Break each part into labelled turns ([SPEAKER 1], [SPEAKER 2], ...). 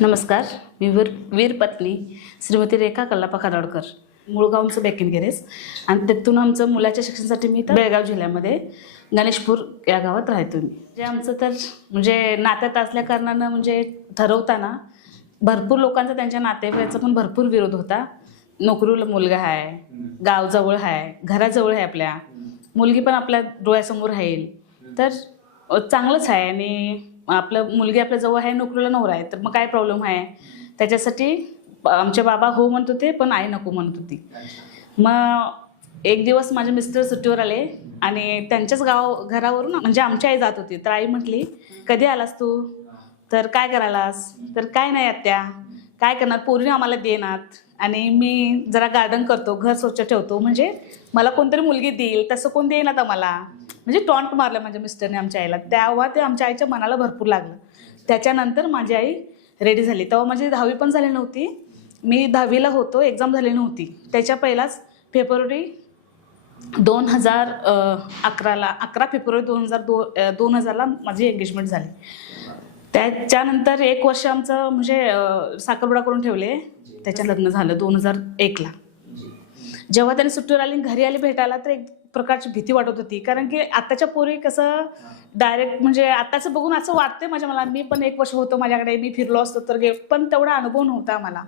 [SPEAKER 1] नमस्कार मी वीर वीर पत्नी श्रीमती रेखा कल्लापा खराडकर. मुळगावचं बॅकिन गेरेस आणि तिथून आमचं मुलाच्या शिक्षणासाठी मी तर बेळगाव जिल्ह्यामध्ये गणेशपूर या गावात राहतो मी. म्हणजे आमचं तर म्हणजे नात्यात असल्या कारणानं म्हणजे ठरवताना भरपूर लोकांचा त्यांच्या नातेवाईकाचा पण भरपूर विरोध होता. नोकरीला मुलगा आहे गावजवळ आहे घराजवळ आहे आपल्या. मुलगी पण आपल्या डोळ्यासमोर राहील. तर चांगलंच आहे आणि आपलं मुलगी आपल्या जवळ आहे नोकरीला नवरा आहे तर मग काय प्रॉब्लेम आहे? त्याच्यासाठी आमचे बाबा हो म्हणत होते पण आई नको म्हणत होती. मग एक दिवस माझे मिस्टर सुट्टीवर आले आणि त्यांच्याच गाव घरावरून म्हणजे आमची आई जात होती. तर आई म्हटली कधी आलास तू? तर काय करायलास? तर काय नाही आत्या. काय करणार? पोरीने आम्हाला देणार आणि मी जरा गार्डन करतो घर स्वच्छ ठेवतो. म्हणजे मला कोणतरी मुलगी देईल तसं कोण देईनात आम्हाला. म्हणजे टॉन्ट मारलं माझ्या मिस्टरने आमच्या आईला. तेव्हा ते आमच्या आईच्या मनाला भरपूर लागलं. त्याच्यानंतर माझी आई रेडी झाली. तेव्हा माझी दहावी पण झाली नव्हती. मी दहावीला होतो एक्झाम झाली नव्हती. त्याच्या पहिलाच फेब्रुवारी दोन हजार अकराला अकरा फेब्रुवारी दोन हजार दो दोन हजारला माझी एंगेजमेंट झाली. त्याच्यानंतर एक वर्ष आमचं म्हणजे साखरबुडा साखरपुडा करून ठेवले. त्याच्या लग्न झालं दोन हजार एकला. जेव्हा त्याने सुट्टीवर आली घरी आली भेटायला तर एक प्रकारची भीती वाटत होती. कारण की आताच्या पोरी कसं डायरेक्ट म्हणजे आताचं बघून असं वाटतंय माझ्या मला मी पण एक वर्ष होतं माझ्याकडे मी फिरलो असतो तर गे पण तेवढा अनुभव नव्हता मला.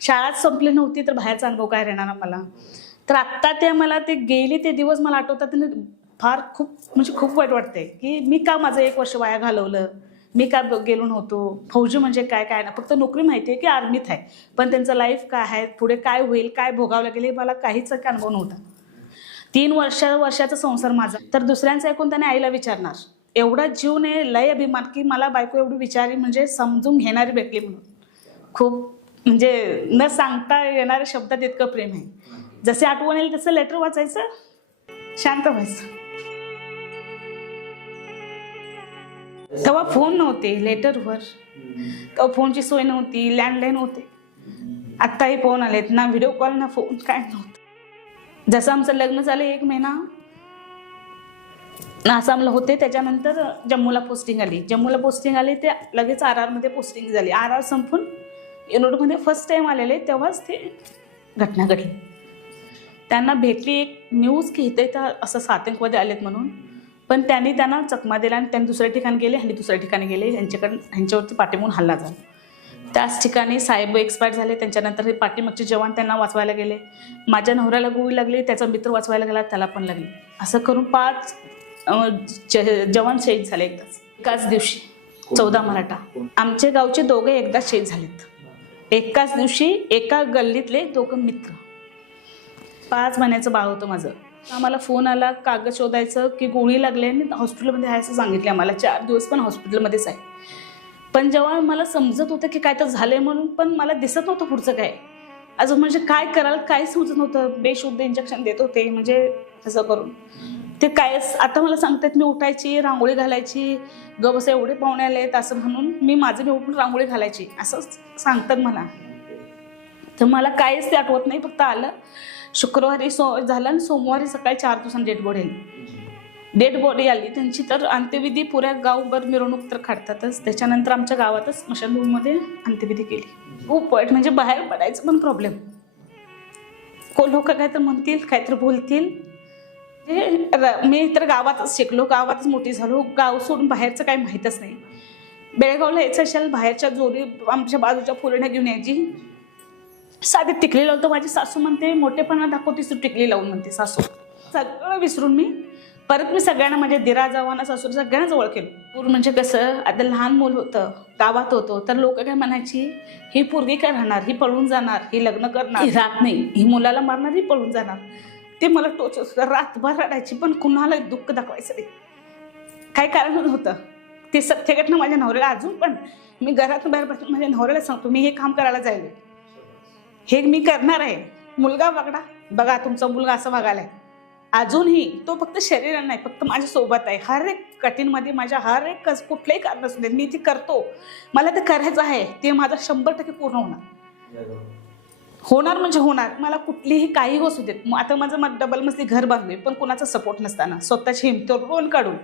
[SPEAKER 1] शाळाच संपली नव्हती तर बाहेरचा अनुभव काय राहणार मला? तर आत्ता ते मला ते गेले ते दिवस मला आठवतात फार खूप म्हणजे खूप वाईट वाटते की मी का माझं एक वर्ष वाया घालवलं? मी का ब- गेलो नव्हतो? फौजी म्हणजे काय काय ना फक्त नोकरी माहिती आहे की आर्मीत आहे. पण त्यांचं लाईफ काय आहे? पुढे काय होईल? काय भोगावं लागेल? हे मला काहीच अनुभव नव्हता. तीन वर्ष वर्षाचा संसार माझा. तर दुसऱ्यांचं ऐकून त्याने आईला विचारणार एवढा जीव ने लय अभिमान की मला बायको एवढी विचारी म्हणजे समजून घेणारी भेटली म्हणून. खूप म्हणजे न सांगता येणाऱ्या शब्दात इतकं प्रेम आहे. जसे आठवण येईल तसं लेटर वाचायचं शांत व्हायचं. तेव्हा फोन नव्हते लेटरवर तेव्हा फोनची सोय नव्हती लँडलाईन होते. आत्ताही फोन आलेत ना व्हिडिओ कॉल ना फोन काय नव्हतं. जसं आमचं लग्न झालं एक महिना आसामला होते त्याच्यानंतर जम्मूला पोस्टिंग आली. जम्मूला पोस्टिंग आली ते लगेच आर आरमध्ये पोस्टिंग झाली. आर आर संपून युनिटमध्ये फर्स्ट टाईम आलेले तेव्हाच ते घटना घडली. त्यांना भेटली एक न्यूज की इथे तर असं सातंकवादी आलेत म्हणून. पण त्यांनी त्यांना चकमा दिला आणि त्यांनी दुसऱ्या ठिकाणी गेले आणि दुसऱ्या ठिकाणी गेले यांच्याकडून ह्यांच्यावरती पाठीमून हल्ला झाला. त्याच ठिकाणी साहेब एक्सपायर झाले. त्यांच्यानंतर हे पाठीमागचे जवान त्यांना वाचवायला गेले. माझ्या नवऱ्याला गोळी लागली त्याचा मित्र वाचवायला गेला त्याला पण लागली. असं करून पाच जवान शहीद झाले एकदाच. एकाच दिवशी चौदा मराठा. आमचे गावचे दोघे एकदाच शहीद झालेत. एकाच दिवशी एका गल्लीतले दोघं मित्र. पाच महिन्याचं बाळ होतं माझं. आम्हाला फोन आला कागद शोधायचं की गोळी लागली आणि हॉस्पिटलमध्ये आहे असं सांगितलं आम्हाला. चार दिवस पण हॉस्पिटलमध्येच आहे. पण जेव्हा मला समजत होतं की काय तर झालंय म्हणून पण मला दिसत नव्हतं पुढचं काय. अजून म्हणजे काय कराल काय समजत नव्हतं. बेशुद्ध इंजेक्शन देत होते म्हणजे तसं करून. ते काय आता मला सांगतात मी उठायची रांगोळी घालायची गवस एवढे पाहुणे आले आहेत असं म्हणून मी माझं मी उठून रांगोळी घालायची असं सांगतात मला. तर मला काहीच ते आठवत नाही फक्त आलं शुक्रवारी सो झालं आणि सोमवारी सकाळी चार दिवसांनी डेट बॉडी डेड बॉडी आली त्यांची तर अंत्यविधी पुऱ्या गावभर मिरवणूक तर काढतातच. त्याच्यानंतर आमच्या गावातच स्मशानभूमीमध्ये अंत्यविधी केली. खूप वाईट म्हणजे बाहेर पडायचं पण प्रॉब्लेम कोण लोक काय तर म्हणतील काय तर बोलतील. हे र- मी तर गावातच शिकलो गावातच मोठी झालो. गाव सोडून बाहेरचं काही माहीतच नाही. बेळगावला यायचं असेल बाहेरच्या जोडी आमच्या बाजूच्या फुलण्या घेऊन यायची. साधी टिकली लावतो माझी सासू म्हणते मोठेपणा दाखवतीस तू टिकली लावून म्हणते सासू. सगळं विसरून मी परत मी सगळ्यांना माझ्या दिरा जावाना सासू सगळ्यांना जवळ केलं पूर म्हणजे कसं आता लहान मूल होतं गावात होतो तर लोक काय म्हणायची ही पोरगी काय राहणार? ही पळून जाणार? ही लग्न करणार? ही राहत नाही. ही मुलाला मारणार ही पळून जाणार? ते मला होतं रातभर रडायची पण कुणाला दुःख दाखवायचं नाही. काय कारण नव्हतं ते सत्य घटना माझ्या नवऱ्याला अजून पण मी घरातून बाहेर पडतो माझ्या नवऱ्याला सांगतो मी हे काम करायला जाईल हे मी करणार आहे. मुलगा वागडा बघा तुमचा मुलगा असं वागायलाय. अजूनही तो फक्त शरीराला नाही फक्त माझ्या सोबत आहे. हर एक कठीणमध्ये माझ्या हर एक कस- कुठलंही कारण असू दे मी ती करतो मला ते करायचं आहे ते माझं शंभर टक्के पूर्ण होणार. होणार म्हणजे होणार. मला कुठलीही काही असू देत मग आता माझं मग डबल मस्ती घर बांधले पण कुणाचा सपोर्ट नसताना. स्वतःची हिमत रोन काढून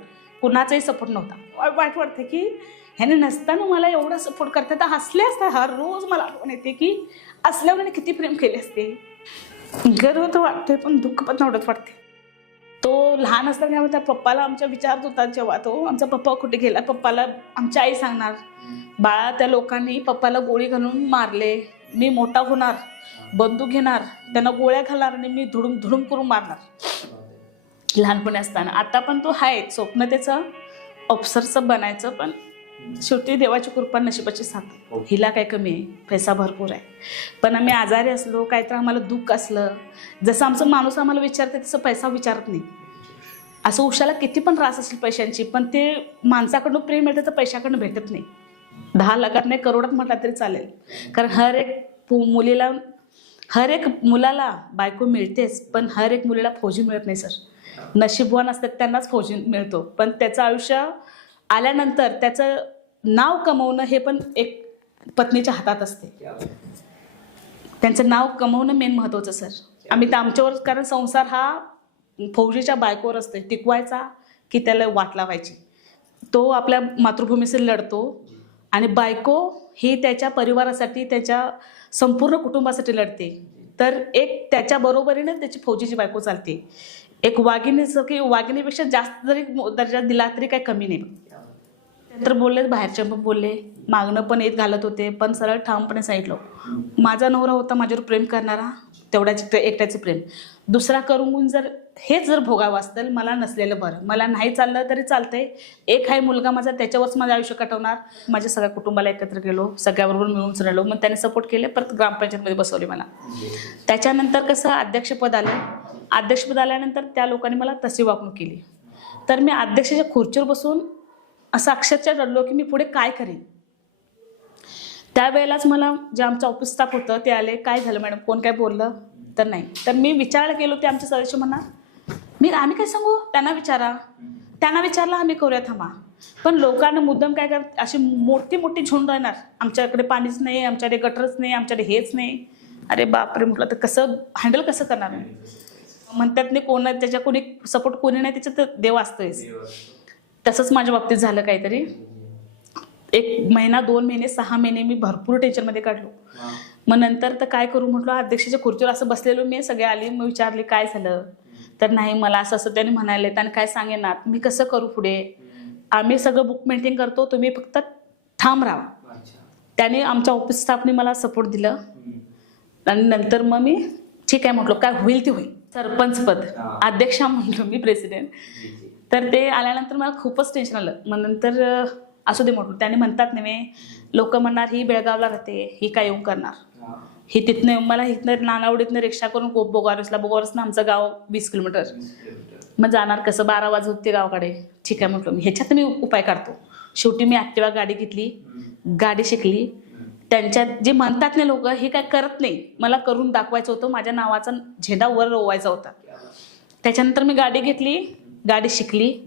[SPEAKER 1] कुणाचाही सपोर्ट नव्हता. वाट वाईट की ह्याने नसताना मला एवढं सपोर्ट करतात. तर हसले असतात हर रोज मला आठवण येते की असल्यावर किती प्रेम केले असते. गर्व तर वाटतोय पण दुःख पण तेवढंच वाटते तो लहान असताना त्या पप्पाला आमच्या विचारत होता जेव्हा तो आमचा पप्पा कुठे गेला? पप्पाला आमची आई सांगणार. बाळा त्या लोकांनी पप्पाला गोळी घालून मारले. मी मोठा होणार बंदूक घेणार. त्यांना गोळ्या घालणार आणि मी धुडूम धुडूम करून मारणार. लहानपणी असताना. आता पण तो आहे स्वप्न त्याचं ऑफिसरचं बनायचं पण शेवटी देवाची कृपा नशिबाची साथ हिला काय कमी आहे? पैसा भरपूर आहे. पण आम्ही आजारी असलो काहीतरी आम्हाला दुःख असलं जसं आमचं माणूस आम्हाला विचारते तसं पैसा विचारत नाही. असं उशाला किती पण रास असेल पैशांची पण ते माणसाकडून प्रेम मिळतं तर पैशाकडनं भेटत नाही. दहा लाखात नाही करोडात म्हटला तरी चालेल. कारण हर एक मुलीला हर एक मुलाला बायको मिळतेच पण हर एक मुलीला फौजी मिळत नाही सर. नशीबवान असतात त्यांनाच फौजी मिळतो. पण त्याचं आयुष्य आल्यानंतर त्याचं नाव कमवणं हे पण एक पत्नीच्या हातात असते. त्यांचं नाव कमवणं मेन महत्त्वाचं सर आम्ही तर आमच्यावर कारण संसार हा फौजीच्या बायकोवर असते टिकवायचा की त्याला वाट लावायची. तो आपल्या मातृभूमीशी लढतो आणि बायको ही त्याच्या परिवारासाठी त्याच्या संपूर्ण कुटुंबासाठी लढते. तर एक त्याच्या बरोबरीने त्याची फौजीची बायको चालते. एक वाघिणीचं की वाघिणीपेक्षा जास्त जरी दर्जा दिला तरी काही कमी नाही. तर बोलले बाहेरचे पण बोलले. मागणं पण येत घालत होते पण सरळ ठामपणे सांगितलं. माझा नवरा होता माझ्यावर प्रेम करणारा तेवढ्याच एकट्याचे प्रेम. दुसरा करून जर हेच जर भोगावं असतं मला नसलेलं बरं. मला नाही चाललं तरी चालतंय. एक आहे मुलगा माझा त्याच्यावरच माझं आयुष्य कटवणार. माझ्या सगळ्या कुटुंबाला एकत्र गेलो सगळ्याबरोबर मिळून चढलो मग त्याने सपोर्ट केले परत ग्रामपंचायतमध्ये बसवले मला. त्याच्यानंतर कसं अध्यक्षपद आलं? अध्यक्षपद आल्यानंतर त्या लोकांनी मला तशी वागणूक केली. तर मी अध्यक्षाच्या खुर्चीवर बसून असं अक्षरशः रडलो की मी पुढे काय करेन? त्यावेळेलाच मला जे आमचं ऑफिस स्टाफ होतं ते आले. काय झालं मॅडम? कोण काय बोललं? तर नाही. तर मी विचारायला गेलो ते आमचे सदस्य म्हणा. मी आम्ही काय सांगू? त्यांना विचारा. त्यांना विचारला आम्ही करूया थांबा. पण लोकांना मुद्दाम काय कर अशी मोठी मोठी झुंड राहणार. आमच्याकडे पाणीच नाही आमच्याकडे गटरच नाही आमच्याकडे हेच नाही. अरे बापरे म्हटलं तर कसं हँडल कसं करणार म्हणतात नाही कोण त्याच्या कोणी सपोर्ट कोणी नाही त्याच्यात तर देव असतोयच. तसंच माझ्या बाबतीत झालं काहीतरी. एक महिना दोन महिने सहा महिने मी भरपूर टेन्शनमध्ये काढलो. मग नंतर तर काय करू म्हटलं अध्यक्षाच्या खुर्चीवर असं बसलेलो मी सगळे आले मग विचारले काय झालं? तर नाही मला असं असं. त्यांनी म्हणाले त्याने काय सांगेनात मी कसं करू पुढे? आम्ही सगळं बुक मेंटेन करतो तुम्ही फक्त ठाम राहा. त्याने आमच्या ऑफिस स्टाफने मला सपोर्ट दिलं. आणि नंतर मग मी ठीक आहे म्हटलं काय होईल ते होईल. सरपंच पद. अध्यक्षा म्हटलो मी प्रेसिडेंट तर ते आल्यानंतर मला खूपच टेन्शन आलं. मग नंतर असू दे म्हटलं त्याने म्हणतात नव्हे लोक म्हणणार ही बेळगावला राहते ही काय येऊन करणार. ही. तिथनं मला इथनं नानावडीतनं रिक्षा करून गो बोगारसला बोगारसनं आमचं गाव वीस किलोमीटर. मग जाणार कसं? बारा वाजत होते गावाकडे. ठीक आहे म्हटलं मी. ह्याच्यात मी उपाय काढतो. शेवटी मी ॲक्टिवा गाडी घेतली. गाडी शिकली. त्यांच्यात जे म्हणतात ना लोक हे काय करत नाही. मला करून दाखवायचं होतं. माझ्या नावाचा झेंडा वर रोवायचा होता. त्याच्यानंतर मी गाडी घेतली. गाडी शिकली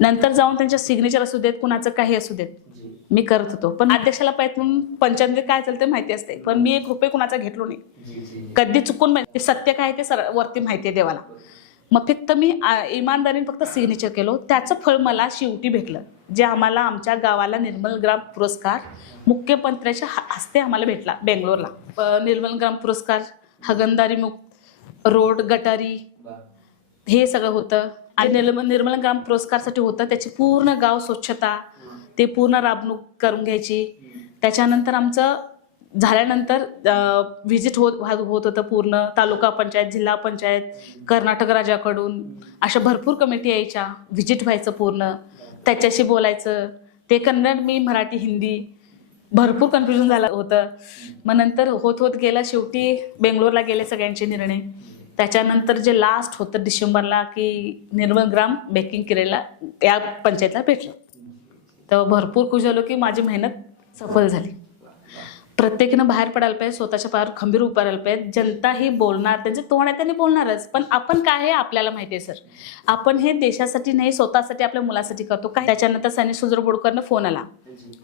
[SPEAKER 1] नंतर जाऊन त्यांच्या सिग्नेचर असू देत कुणाचं काही असू देत मी करत होतो. पण अध्यक्षाला पाहिजे म्हणून काय चालतं ते माहिती असते. पण मी एक रुपये कुणाचा घेतलो नाही. कधी चुकून माहिती सत्य काय आहे ते सर वरती माहिती आहे देवाला. मग फक्त मी इमानदारीने फक्त सिग्नेचर केलो. त्याचं फळ मला शेवटी भेटलं जे आम्हाला आमच्या गावाला निर्मल ग्राम पुरस्कार मुख्यमंत्र्याच्या हा- हस्ते आम्हाला भेटला बेंगलोरला. निर्मल ग्राम पुरस्कार हगंदारी मुक्त रोड गटारी हे सगळं होतं. आणि निर्मल निर्मल ग्राम पुरस्कारसाठी होतं. त्याची पूर्ण गाव स्वच्छता ते पूर्ण राबणूक करून घ्यायची. त्याच्यानंतर आमचं झाल्यानंतर व्हिजिट होत होत होतं पूर्ण तालुका पंचायत जिल्हा पंचायत कर्नाटक राज्याकडून. अशा भरपूर कमिटी यायच्या. व्हिजिट व्हायचं पूर्ण. त्याच्याशी बोलायचं. ते कन्नड मी मराठी हिंदी भरपूर कन्फ्युजन झालं होतं. मग नंतर होत होत गेलं शेवटी बेंगलोरला गेले सगळ्यांचे निर्णय. त्याच्यानंतर जे लास्ट होतं डिसेंबरला की निर्मलग्राम बेकिंग किरेला या पंचायतला भेटलं. तेव्हा भरपूर खुश झालो की माझी मेहनत सफल झाली. प्रत्येकीनं बाहेर पडायला पाहिजे स्वतःच्या पायावर खंबीर उभं राहायला पाहिजे. जनता ही बोलणार त्यांचे तोंड आहे त्यांनी बोलणारच. पण आपण काय आहे आपल्याला माहिती आहे सर. आपण हे देशासाठी नाही स्वतःसाठी आपल्या मुलासाठी करतो. काय? त्याच्यानंतर सनी सुजर बोडकरनं फोन आला.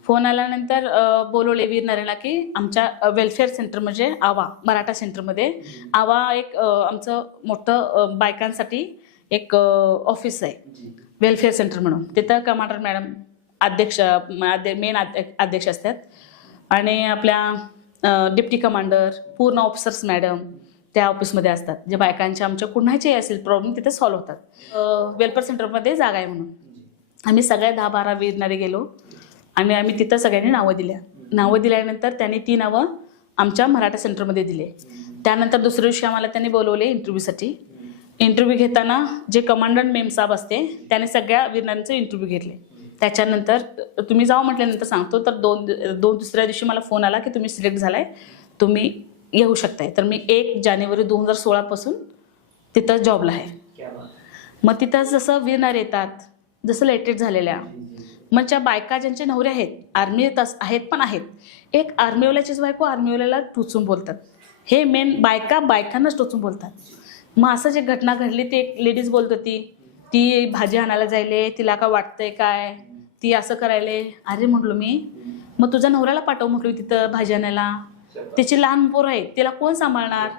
[SPEAKER 1] फोन आल्यानंतर बोलवले वीर नरेला की आमच्या वेलफेअर सेंटर म्हणजे आवा मराठा सेंटरमध्ये आवा एक आमचं मोठं बायकांसाठी एक ऑफिस आहे. वेलफेअर सेंटर म्हणून. तिथं कमांडर मॅडम अध्यक्ष मेन अध्यक्ष असतात. आणि आपल्या डिप्टी कमांडर पूर्ण ऑफिसर्स मॅडम त्या ऑफिसमध्ये असतात. जे बायकांच्या आमच्या कुणाचे असेल प्रॉब्लेम तिथे सॉल्व्ह होतात. वेलफेअर सेंटरमध्ये जागा आहे म्हणून. आम्ही सगळ्या दहा बारा विरणारे गेलो. आणि आम्ही तिथं सगळ्यांनी नावं दिल्या. नावं दिल्यानंतर त्यांनी ती नावं आमच्या मराठा सेंटरमध्ये दिले. त्यानंतर दुसऱ्या दिवशी आम्हाला त्यांनी बोलवले इंटरव्ह्यूसाठी इंटरव्ह्यू घेताना जे कमांडंट मेम साहेब असते त्याने सगळ्या विरणांचे इंटरव्ह्यू घेतले. त्याच्यानंतर तुम्ही जाऊ म्हटल्यानंतर सांगतो तर दोन दोन दुसऱ्या दिवशी मला फोन आला की तुम्ही सिलेक्ट झालाय तुम्ही येऊ शकताय. तर मी एक जानेवारी दोन हजार सोळापासून तिथं जॉबला आहे. मग तिथं जसं विरणार येतात जसं लेटेड झालेल्या मग ज्या बायका ज्यांचे नवरे आहेत आर्मी आहेत पण आहेत एक आर्मीवाल्याचीच बायको आर्मीवाल्याला टोचून बोलतात. हे मेन बायका बायकांनाच टोचून बोलतात. मग असं जे घटना घडली ती एक लेडीज बोलत होती ती भाजी आणायला जायले तिला का वाटतंय काय? ती असं करायले. अरे म्हटलो मी मग तुझ्या नवऱ्याला पाठव म्हटलो तिथं भाजी आणायला. त्याची लहान पोरं आहे तिला कोण सांभाळणार?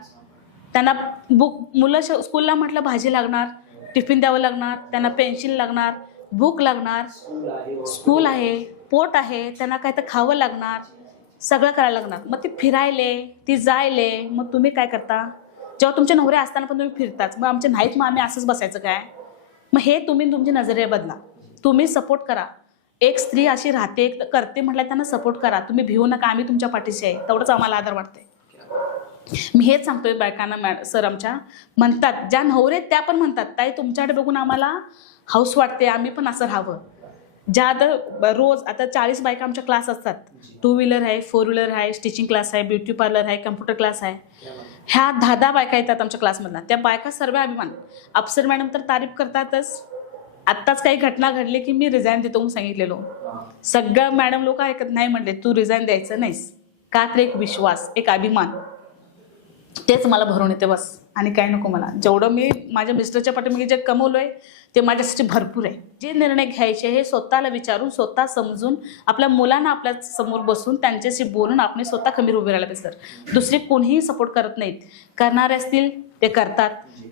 [SPEAKER 1] त्यांना बुक मुलं श- स्कूलला म्हटलं भाजी लागणार टिफिन द्यावं लागणार त्यांना पेन्शिल लागणार बुक लागणार. स्कूल आहे पोट आहे त्यांना काय तर खावं लागणार सगळं करायला लागणार. मग ती फिरायले ती जायले मग तुम्ही काय करता? जेव्हा तुमच्या नवऱ्या असताना पण तुम्ही फिरताच मग आमचे नाहीत मग आम्ही असंच बसायचं काय? मग हे तुम्ही तुमची नजरे बदला. तुम्ही सपोर्ट करा. एक स्त्री अशी राहते एक करते म्हटलं त्यांना सपोर्ट करा. तुम्ही भिवू नका आम्ही तुमच्या पाठीशी आहे. तेवढंच आम्हाला आदर वाटते मी हेच सांगतोय बायकांना मॅ सर आमच्या. म्हणतात ज्या नवरे आहेत त्या पण म्हणतात ताई तुमच्याकडे बघून आम्हाला हाऊस वाटते आम्ही पण असं राहावं. ज्या आता रोज आता चाळीस बायका आमच्या क्लास असतात. टू व्हीलर आहे फोर व्हीलर आहे स्टिचिंग क्लास आहे ब्युटी पार्लर आहे कम्प्युटर क्लास आहे. ह्या दहा दहा बायका येतात आमच्या क्लासमधला त्या बायका सर्व अभिमान अप्सर मॅडम तर तारीफ करतातच. आत्ताच काही घटना घडली की मी रिझाईन देतो म्हणून सांगितलेलो. सगळं मॅडम लोक ऐकत नाही म्हणले तू रिझाईन द्यायचं नाहीस. का तर एक विश्वास एक अभिमान. तेच मला भरून येते बस. आणि काय नको मला. जेवढं मी माझ्या मिस्टरच्या पाठीमागे जे कमवलंय ते माझ्यासाठी भरपूर आहे. जे निर्णय घ्यायचे हे स्वतःला विचारून स्वतः समजून आपल्या मुलांना आपल्यासमोर बसून त्यांच्याशी बोलून आपण स्वतः खमीर उभे राहिला पाहिजे सर. दुसरे कोणीही सपोर्ट करत नाहीत. करणारे असतील ते करतात.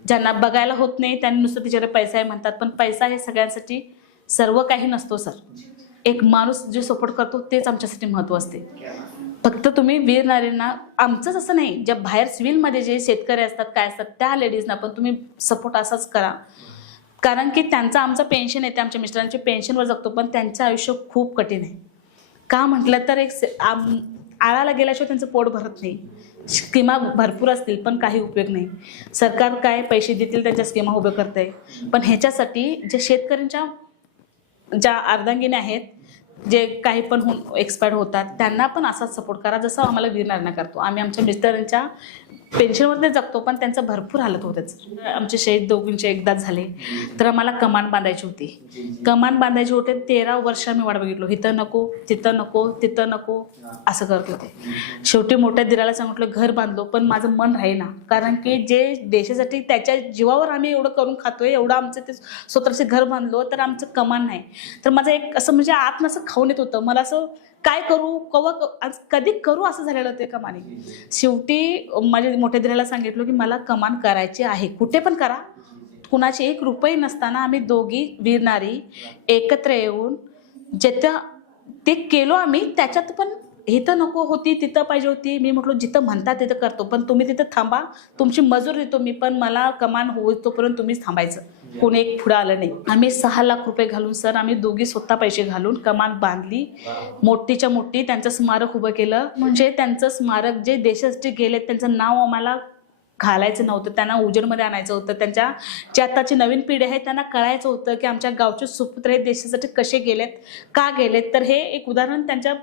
[SPEAKER 1] ज्यांना बघायला होत नाही त्यांनी नुसतं तिच्याकडे पैसा आहे म्हणतात. पण पैसा हे सगळ्यांसाठी सर्व काही नसतो सर. एक माणूस जे सपोर्ट करतो तेच आमच्यासाठी महत्त्व असते. फक्त तुम्ही वीर नारींना आमचंच असं नाही ज्या बाहेर सिव्हिलमध्ये जे शेतकरी असतात काय असतात त्या लेडीजना पण तुम्ही सपोर्ट असाच करा. कारण की त्यांचं आमचं पेन्शन येते आमच्या मिस्टरांचे पेन्शनवर जगतो पण त्यांचं आयुष्य खूप कठीण आहे. का म्हटलं तर एक से- आम- आळाला गेल्याशिवाय त्यांचं पोट भरत नाही. स्कीमा भरपूर असतील पण काही उपयोग नाही. सरकार काय पैसे देतील त्यांच्या स्कीमा उभ्या करते पण ह्याच्यासाठी जे शेतकऱ्यांच्या ज्या अर्धांगिनी आहेत जे काही पण होऊन एक्सपायर्ड होतात त्यांना पण असाच सपोर्ट करा. जसं आम्हाला वीरनारायणा करतो. आम्ही आमच्या मिस्टरांच्या पेन्शनवरती जगतो पण त्यांचं भरपूर हालत होतेच आमचे शहीद दोघींचे एकदाच झाले. तर आम्हाला कमान बांधायची होती. कमान बांधायची होते तेरा वर्ष आम्ही वाट बघितलो. इथं नको तिथं नको तिथं नको असं करत होते. शेवटी मोठ्या दिराला सांगितलं घर बांधलो पण माझं मन राहीना. कारण की जे देशासाठी त्याच्या जीवावर आम्ही एवढं करून खातोय एवढं आमचं ते स्वतःचे घर बांधलो तर आमचं कमान नाही. तर माझं एक असं म्हणजे आत असं खाऊन येत होतं. मला असं काय करू? कवा क- आज कधी करू असं झालेलं ते कमानी शेवटी माझ्या मोठ्या दिराला सांगितलं की मला कमान करायची आहे. कुठे पण करा. कुणाचे एक रुपये नसताना आम्ही दोघी विरणारी एकत्र येऊन जिथं ते केलो आम्ही त्याच्यात पण इथं नको होती तिथं पाहिजे होती. मी म्हटलो जिथं म्हणता तिथं करतो. पण तुम्ही तिथं थांबा. तुमची मजूर देतो मी पण मला कमान होईल तोपर्यंत तुम्हीच थांबायचं. कोणी एक पुढं आलं नाही. आम्ही सहा लाख रुपये घालून सर आम्ही दोघी स्वतः पैसे घालून कमान बांधली. मोठीच्या मोठी त्यांचं स्मारक उभं केलं. म्हणजे? त्यांचं स्मारक जे देशासाठी गेले त्यांचं नाव आम्हाला घालायचं नव्हतं. त्यांना उजेडमध्ये आणायचं होतं. त्यांच्या जे आताची नवीन पिढी आहे त्यांना कळायचं होतं की आमच्या गावचे सुपुत्र हे देशासाठी कसे गेलेत का गेलेत. तर हे एक उदाहरण त्यांच्या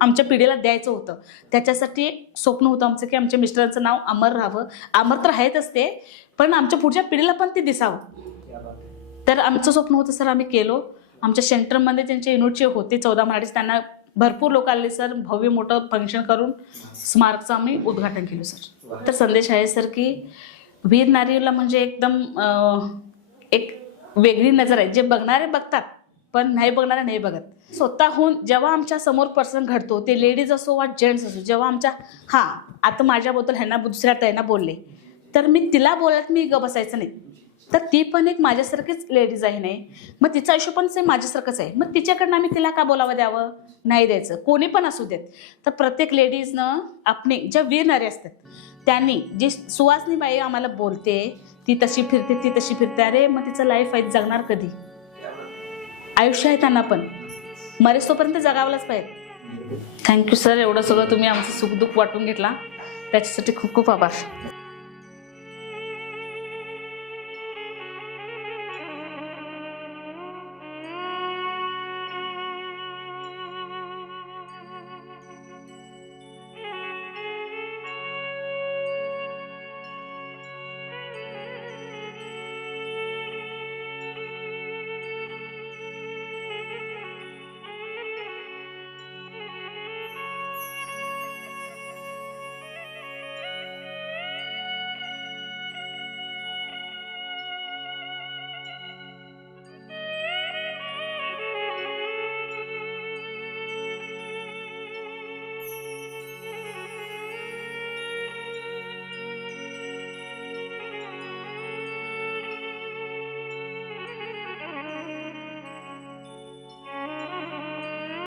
[SPEAKER 1] आमच्या पिढीला द्यायचं होतं. त्याच्यासाठी एक स्वप्न होतं आमचं की आमच्या मिस्टरांचं नाव अमर राहावं. अमर तर आहेतच ते पण आमच्या पुढच्या पिढीला पण ते दिसावं. तर आमचं स्वप्न होतं सर आम्ही केलो. आमच्या सेंटरमध्ये त्यांचे युनिटचे होते चौदा मराठी त्यांना भरपूर लोक आले सर भव्य मोठं फंक्शन करून स्मारकचं आम्ही उद्घाटन केलं सर. तर संदेश आहे सर की वीर नारीला म्हणजे एकदम एक वेगळी नजर आहे. जे बघणारे बघतात पण नाही बघणारे नाही बघत. स्वतःहून जेव्हा आमच्यासमोर पर्सन घडतो ते लेडीज असो वा जेंट्स असो जेव्हा आमच्या हां आता माझ्याबद्दल ह्यांना दुसऱ्या त्यांना बोलले. तर मी तिला बोलत मी ग बसायचं नाही. तर ती पण एक माझ्यासारखीच लेडीज आहे नाही. मग तिचा आयुष्य पण सेम माझ्यासारखंच आहे. मग तिच्याकडनं आम्ही तिला का बोलावं द्यावं? नाही द्यायचं. कोणी पण असू देत. तर प्रत्येक लेडीजनं आपणे ज्या विरणारे असतात त्यांनी जी सुवासनी बाई आम्हाला बोलते ती तशी फिरते ती तशी फिरते. अरे मग तिचं लाईफ आहे जगणार कधी? आयुष्य आहे त्यांना पण. मरेस तोपर्यंत जगावलंच पाहिजे. थँक्यू सर एवढं सगळं तुम्ही आमचं सुखदुःख वाटून घेतला. त्याच्यासाठी खूप खूप आभार.